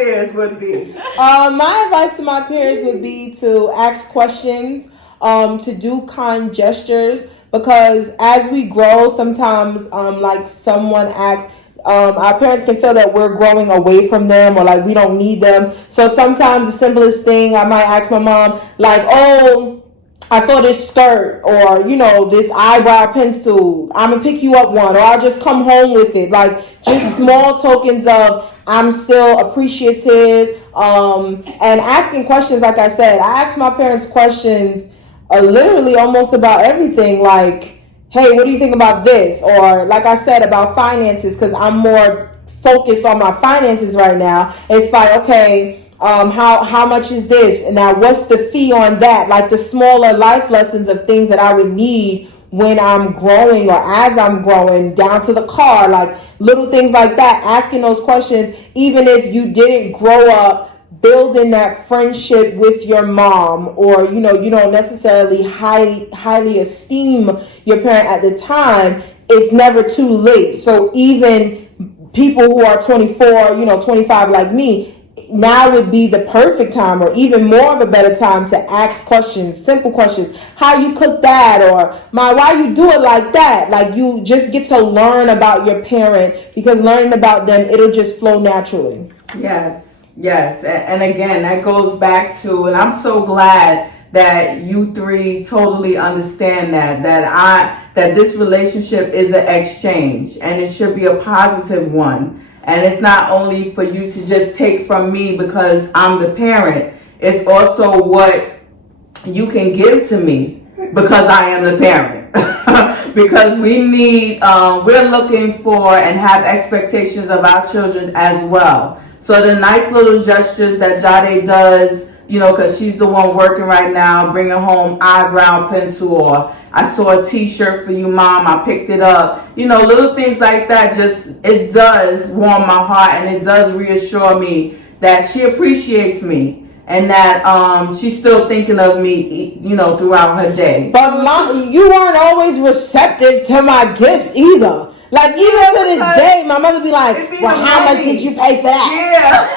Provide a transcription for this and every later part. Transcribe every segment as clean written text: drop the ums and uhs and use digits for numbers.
peers would be? My advice to my peers would be to ask questions, to do kind gestures, because as we grow, sometimes, like someone asks, our parents can feel that we're growing away from them, or like we don't need them. So sometimes the simplest thing, I might ask my mom, like, oh, I saw this skirt, or this eyebrow pencil, I'm gonna pick you up one, or I'll just come home with it. Like, just small tokens of I'm still appreciative, and asking questions. Like I said, I ask my parents questions, literally almost about everything, like, hey, what do you think about this? Or like I said, about finances, because I'm more focused on my finances right now. It's like, okay, how much is this? And now what's the fee on that? Like the smaller life lessons of things that I would need when I'm growing, or as I'm growing, down to the car, like little things like that. Asking those questions, even if you didn't grow up building that friendship with your mom, or you don't necessarily highly esteem your parent at the time, it's never too late. So even people who are 24, 25 like me, now would be the perfect time, or even more of a better time, to ask questions, simple questions. How you cook that? Or why you do it like that? Like, you just get to learn about your parent, because learning about them, it'll just flow naturally. Yes, and again, that goes back to, and I'm so glad that you three totally understand that this relationship is an exchange, and it should be a positive one. And it's not only for you to just take from me because I'm the parent, it's also what you can give to me because I am the parent. Because we're looking for and have expectations of our children as well. So the nice little gestures that Jade does, because she's the one working right now, bringing home eyebrow pencil, or I saw a t-shirt for you, Mom, I picked it up. Little things like that, it does warm my heart, and it does reassure me that she appreciates me, and that she's still thinking of me, throughout her day. But Mom, you weren't always receptive to my gifts either. Like, even to this day, my mother be like, well, how much did you pay for that? Yeah.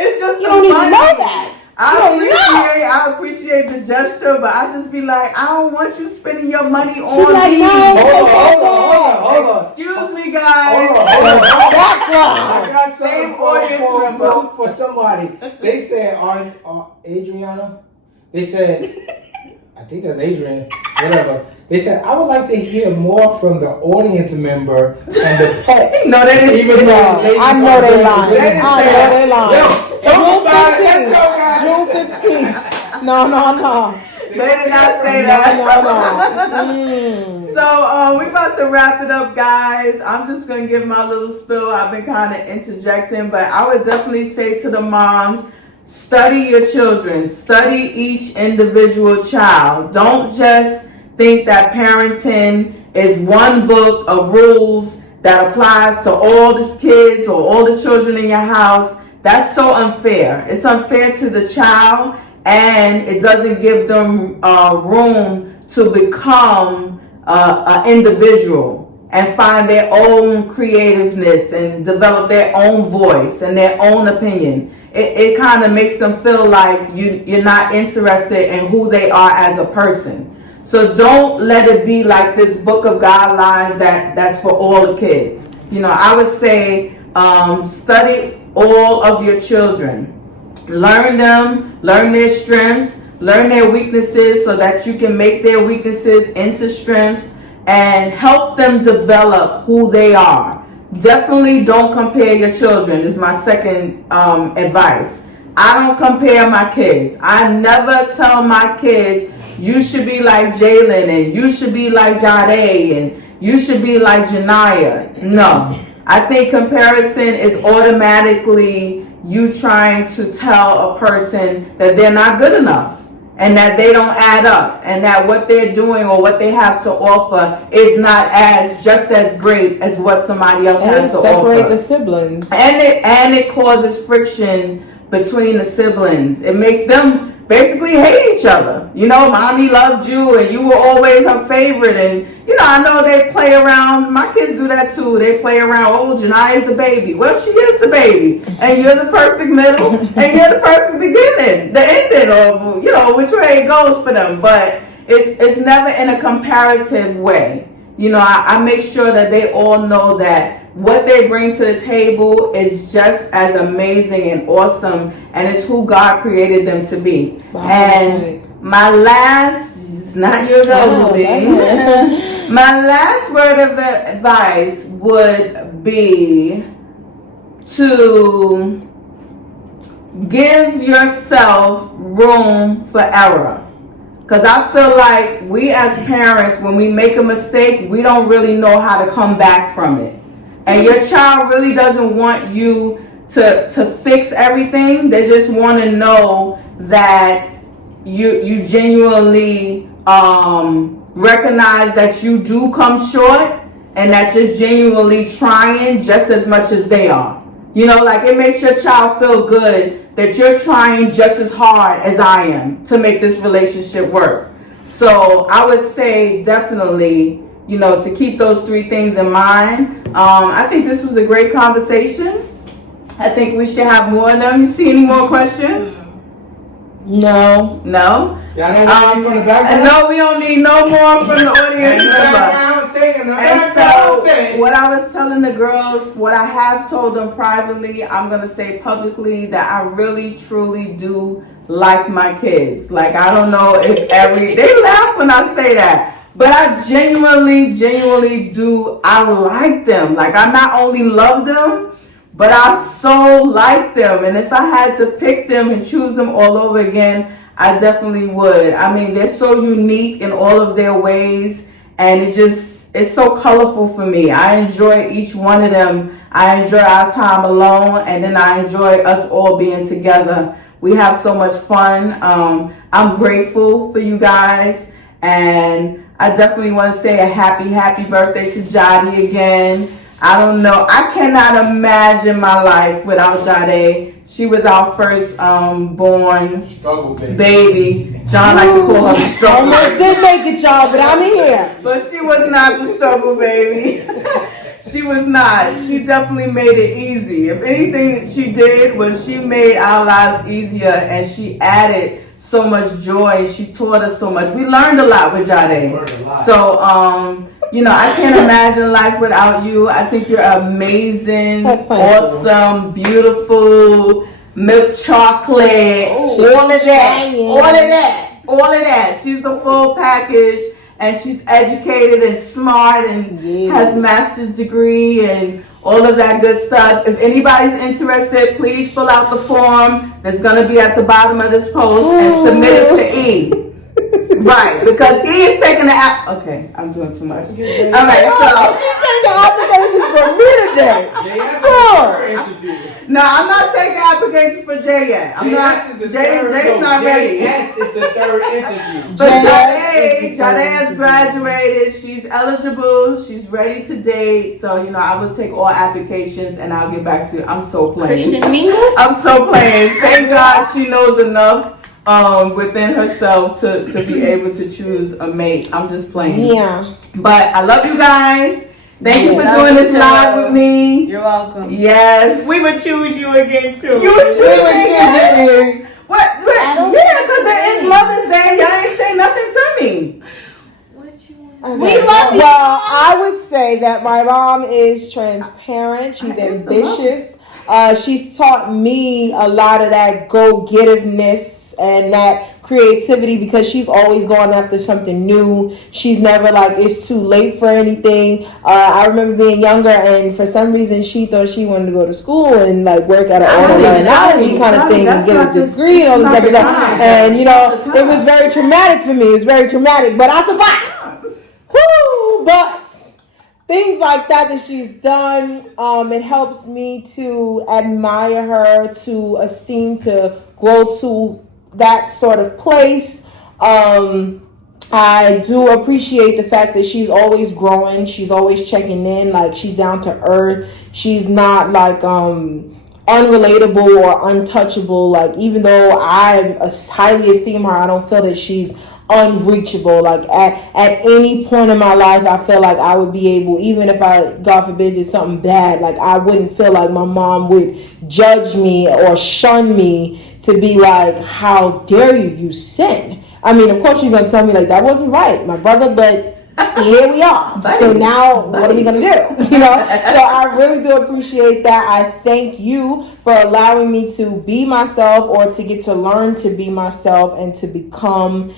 It's just, you don't even know that. I appreciate the gesture, but I just be like, I don't want you spending your money on me. Like, hold on. Excuse me, guys. I got something for somebody. They said, Adriana, they said, I think that's Adrian, whatever. They said, I would like to hear more from the audience member and the pets. No, they didn't. I know they lying. June 15th. No. They did not say that. No. So we're about to wrap it up, guys. I'm just going to give my little spill. I've been kind of interjecting, but I would definitely say to the moms, study your children. Study each individual child. Don't just think that parenting is one book of rules that applies to all the kids or all the children in your house. That's so unfair. It's unfair to the child, and it doesn't give them room to become an individual and find their own creativeness and develop their own voice and their own opinion. It kind of makes them feel like you're not interested in who they are as a person. So don't let it be like this book of guidelines that's for all the kids. I would say study all of your children. Learn them, learn their strengths, learn their weaknesses so that you can make their weaknesses into strengths and help them develop who they are. Definitely don't compare your children is my second advice. I don't compare my kids. I never tell my kids, you should be like Jalen, and you should be like Jade, and you should be like Janiyah. No. I think comparison is automatically you trying to tell a person that they're not good enough, and that they don't add up, and that what they're doing or what they have to offer is not just as great as what somebody else has to offer. And separate the siblings. And it causes friction between the siblings. It makes them basically hate each other. You know, mommy loved you and you were always her favorite. And, you know, I know they play around. My kids do that too. They play around, oh, Janai is the baby. Well, she is the baby. And you're the perfect middle. And you're the perfect beginning. The ending, or, you know, which way it goes for them. But it's never in a comparative way. You know, I make sure that they all know that what they bring to the table is just as amazing and awesome, and it's who God created them to be. Wow. And my last, it's not your my last word of advice would be to give yourself room for error. Because I feel like we as parents, when we make a mistake, we don't really know how to come back from it. And your child really doesn't want you to fix everything. They just want to know that you genuinely recognize that you do come short and that you're genuinely trying just as much as they are. You know, like it makes your child feel good that you're trying just as hard as I am to make this relationship work. So I would say definitely, you know, to keep those three things in mind. I think this was a great conversation. I think we should have more of them. You see any more questions? No. No? Y'all don't from the background? No, we don't need no more from the audience member. And so, what I was telling the girls, what I have told them privately, I'm going to say publicly that I really, truly do like my kids. Like, I don't know if they laugh when I say that, but I genuinely do. I like them. Like, I not only love them, but I so like them. And if I had to pick them and choose them all over again, I definitely would. I mean, they're so unique in all of their ways, and it's so colorful for me. I enjoy each one of them. I enjoy our time alone, and then I enjoy us all being together. We have so much fun. I'm grateful for you guys, and I definitely want to say a happy birthday to Jadi again. I don't know. I cannot imagine my life without Jade. She was our first born struggle baby. John like to call her struggle. Almost did make it, y'all, but I'm here. But she was not the struggle baby. She was not. She definitely made it easy. If anything she did was she made our lives easier, and she added so much joy. She taught us so much. We learned a lot with Jade. So, you know, I can't imagine life without you. I think you're amazing, awesome, beautiful, milk chocolate, all of that. She's a full package, and she's educated and smart and has master's degree and all of that good stuff. If anybody's interested, please fill out the form that's going to be at the bottom of this post and submit it to E. Right, because E is taking the app. Okay, I'm doing too much. All right, so she's taking applications for me today. No, I'm not taking applications for Jay yet. I'm not. Jay's not ready. Yes, it's the third interview. But Jade has graduated. She's eligible. She's ready to date. So, you know, I will take all applications and I'll get back to you. I'm so playing. Christian Mingle? I'm so playing. Thank God she knows enough within herself to be able to choose a mate. I'm just playing. Yeah. But I love you guys. Thank you for doing this live with me. You're welcome. Yes. We would choose you again too. You would choose me. What? Yeah, because it is Mother's Day. Y'all ain't say nothing to me. We love you. Well, I would say that my mom is transparent. She's ambitious. She's taught me a lot of that go-getiveness and that creativity because she's always going after something new. She's never like it's too late for anything. I remember being younger, and for some reason she thought she wanted to go to school and like work at an auto kind of thing and get a degree and all this other stuff. And you know, it was very traumatic for me. It was very traumatic, but I survived. Woo! But things like that she's done, it helps me to admire her, to esteem, to grow to that sort of place. I do appreciate the fact that she's always growing. She's always checking in. Like, she's down to earth. She's not like unrelatable or untouchable. Like, even though I highly esteem her, I don't feel that she's unreachable. Like, at any point in my life, I feel like I would be able, even if I, God forbid, did something bad, like, I wouldn't feel like my mom would judge me or shun me to be like, how dare you sin. I mean, of course she's gonna tell me like, that wasn't right, my brother, but here we are. So now what are we gonna do? So I really do appreciate that. I thank you for allowing me to be myself, or to get to learn to be myself, and to become,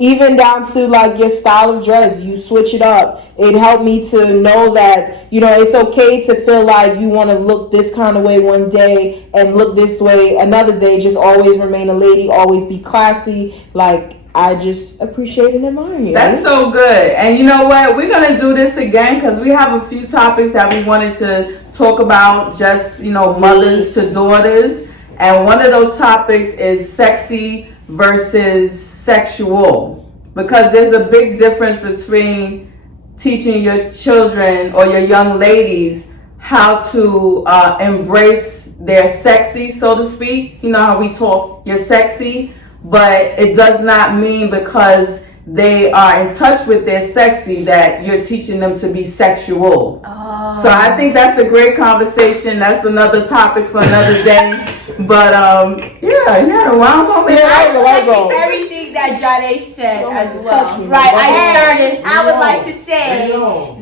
even down to like your style of dress. You switch it up. It helped me to know that, it's okay to feel like you want to look this kind of way one day and look this way another day. Just always remain a lady, always be classy. Like, I just appreciate and admire you. That's so good. And you know what? We're going to do this again because we have a few topics that we wanted to talk about, just, mothers to daughters. And one of those topics is sexy versus sexual. Because there's a big difference between teaching your children or your young ladies how to embrace their sexy, so to speak. You know how we talk, you're sexy. But it does not mean because they are in touch with their sexy that you're teaching them to be sexual. Oh. So I think that's a great conversation. That's another topic for another day. But I second everything that Jade said as well. Right. I would like to say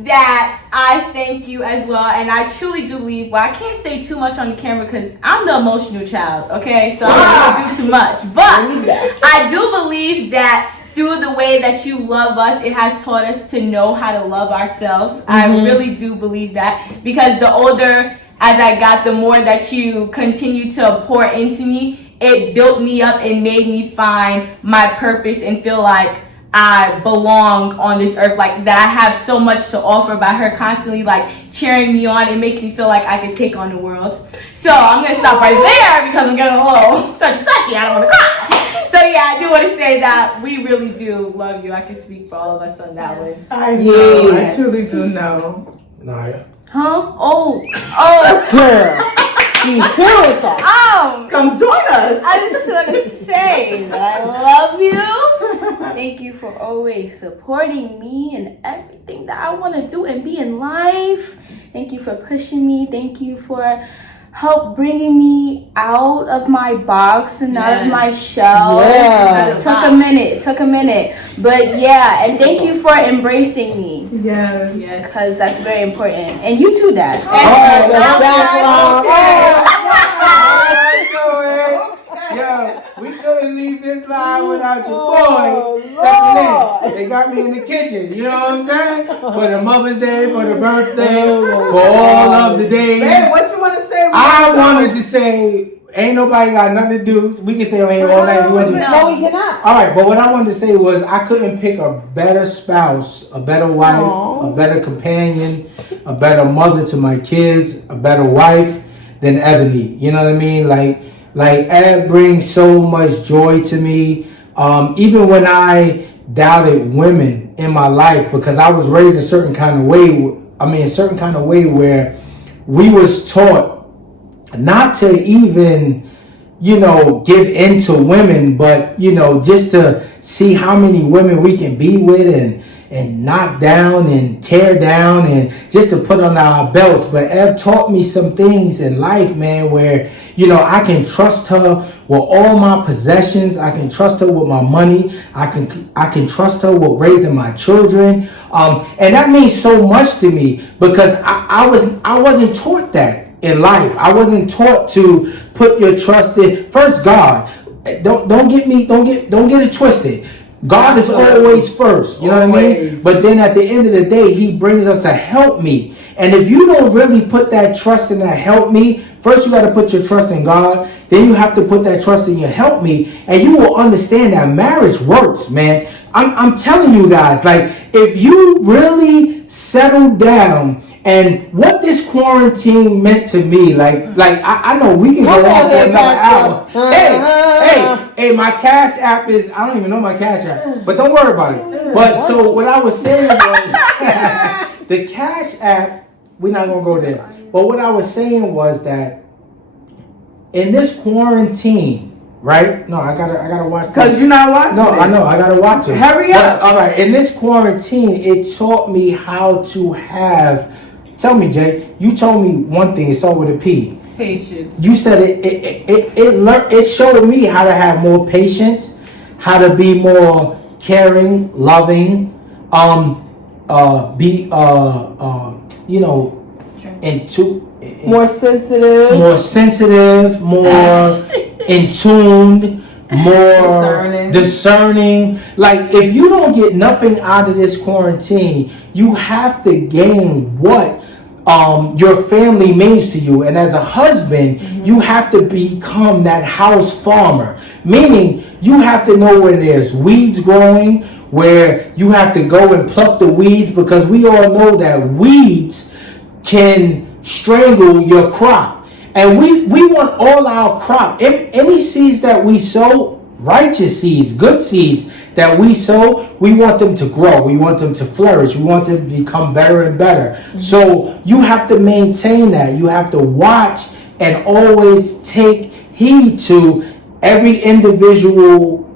that I thank you as well, and I truly do believe. Well, I can't say too much on the camera because I'm the emotional child. Okay, so I don't do too much, but I do believe that through the way that you love us, it has taught us to know how to love ourselves. Mm-hmm. I really do believe that, because the older as I got, the more that you continue to pour into me, it built me up and made me find my purpose and feel like I belong on this earth, like that I have so much to offer. By her constantly like cheering me on, it makes me feel like I could take on the world. So I'm gonna stop right there because I'm getting a little touchy. I don't want to cry. So yeah, I do want to say that we really do love you. I can speak for all of us on that one. I know. Yes. I truly do know. Naya. Huh? Oh, girl. Be here with us. Come join us. I just want to say that I love you. Thank you for always supporting me and everything that I want to do and be in life. Thank you for pushing me. Thank you for help bringing me out of my box and out of my shell. Yeah. It took a minute. But yeah, and thank you for embracing me. Yes. Because that's very important. And you too, Dad. Yo, we couldn't leave this live without your boy stepping in. They got me in the kitchen, you know what I'm saying? For the Mother's Day, for the birthday, for all of the days. Man, what you want to say? I wanted to say, ain't nobody got nothing to do. We can stay on here all night. No, we cannot. All right, but what I wanted to say was I couldn't pick a better spouse, a better wife, a better companion, a better mother to my kids, a better wife than Ebony. You know what I mean? Like Eb brings so much joy to me. Even when I doubted women in my life, because I was raised a certain kind of way, where we was taught not to even, give into women, but, just to see how many women we can be with and knock down and tear down and just to put on our belts. But Eb taught me some things in life, man, where, I can trust her with all my possessions. I can trust her with my money. I can trust her with raising my children. And that means so much to me because I wasn't taught that in life. I wasn't taught to put your trust in first God. Don't get it twisted. God is always first, you know what I mean? But then at the end of the day, he brings us a help me. And if you don't really put that trust in that help me, first you got to put your trust in God. Then you have to put that trust in your help me. And you will understand that marriage works, man. I'm telling you guys, like, if you really settle down and what this quarantine meant to me, like I know we can go on for another hour. Hey, my Cash App is, I don't even know my Cash App, but don't worry about it. But so what I was saying was, the Cash App, we're not going to go there. But what I was saying was that in this quarantine, right? No, I gotta watch. Because you're not watching. No, I know. I gotta watch it. Hurry up. All right. In this quarantine, it taught me how to have. Tell me, Jay. You told me one thing. It started with a P. Patience. You said it showed me how to have more patience, how to be more caring, loving, be more sensitive, more in tuned, more discerning. Like, if you don't get nothing out of this quarantine, you have to gain what your family means to you. And as a husband, you have to become that house farmer. Meaning, you have to know where there's weeds growing, where you have to go and pluck the weeds, because we all know that weeds can strangle your crop. And we want all our crop, any seeds that we sow, righteous seeds, good seeds that we sow, we want them to grow. We want them to flourish. We want them to become better and better. So you have to maintain that. You have to watch and always take heed to every individual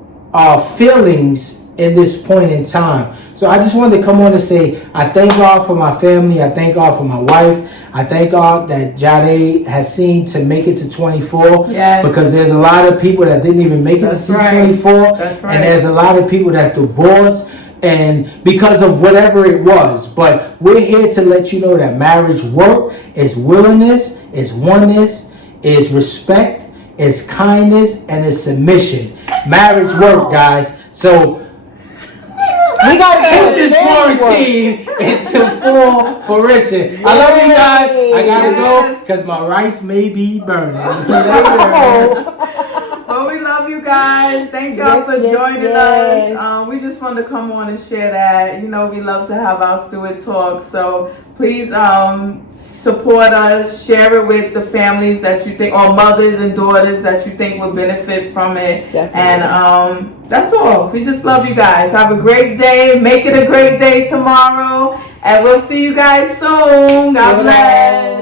feelings in this point in time. So I just wanted to come on and say, I thank God for my family. I thank God for my wife. I thank God that Jade has seen to make it to 24. Yes. Because there's a lot of people that didn't even make it to 24. That's right. And there's a lot of people that's divorced, and because of whatever it was. But we're here to let you know that marriage work is willingness, is oneness, is respect, is kindness, and is submission. Marriage work, guys. So we gotta take this quarantine into full fruition. I love you guys. I gotta go because my rice may be burning. Well, we love you guys. Thank y'all for joining us. We just wanted to come on and share that. You know, we love to have our Stewart talk. So please support us. Share it with the families that you think, or mothers and daughters that you think would benefit from it. Definitely. And that's all. We just love you guys. Have a great day. Make it a great day tomorrow. And we'll see you guys soon. God bless.